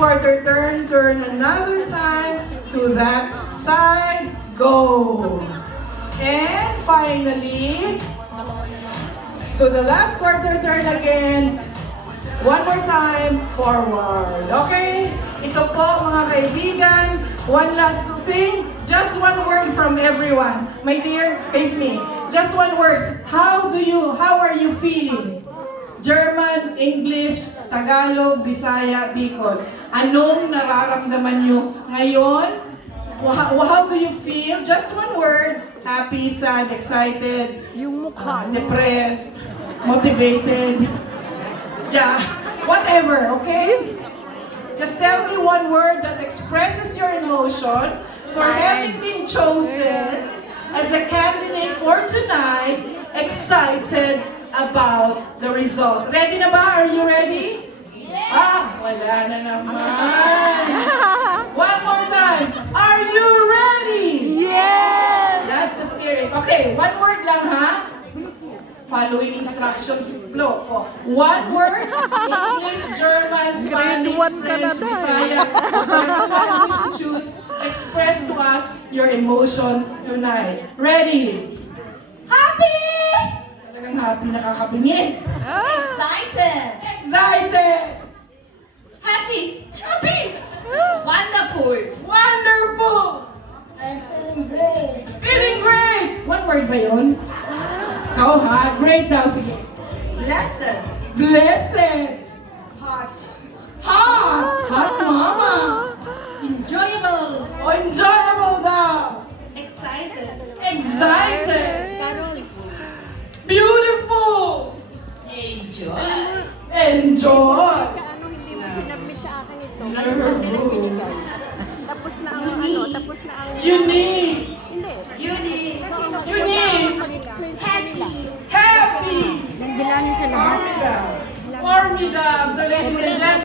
quarter turn, turn another time to that side, go. And finally, to the last quarter turn again. One more time, forward. Okay? Ito po mga kaibigan, one last thing, just one word from everyone. My dear, face me. Just one word. How are you feeling? German, English, Tagalog, Bisaya, Bicol. Anong nararamdaman nyo ngayon? How do you feel? Just one word. Happy, sad, excited, Yung mukha mo. depressed, motivated, whatever, okay? Just tell me one word that expresses your emotion for having been chosen as a candidate for tonight, excited about the result. Ready na ba? Are you ready? Wala na naman. One more time. Are you ready? Yes! That's the spirit. Okay, one word lang ha. Following instructions flow. One word, English, German, Spanish, one ka na French, daw. Bisaya, whatever you wish to choose, express to us your emotion tonight. Ready? Happy! Talagang happy, nakakabingin. Excited! Excited! Happy! Happy! Wonderful! Wonderful! Feeling great! One word ba yun? Ikaw ha? Great daw, sige. Blessed! Blessed! Hot! Hot! Hot mama! Enjoyable! Enjoyable daw! Excited! Excited! Carol, Beautiful! Enjoy! Enjoy! ano hindi mo sinabmit sa akin ito? Nervous! Tapos na ang tapos na ang... Unique! Hindi. Unique! Unique! Mag-explain sa kanila. Happy! Nang bilangin sa labas. Formidable! Formidable! So ladies and gentlemen,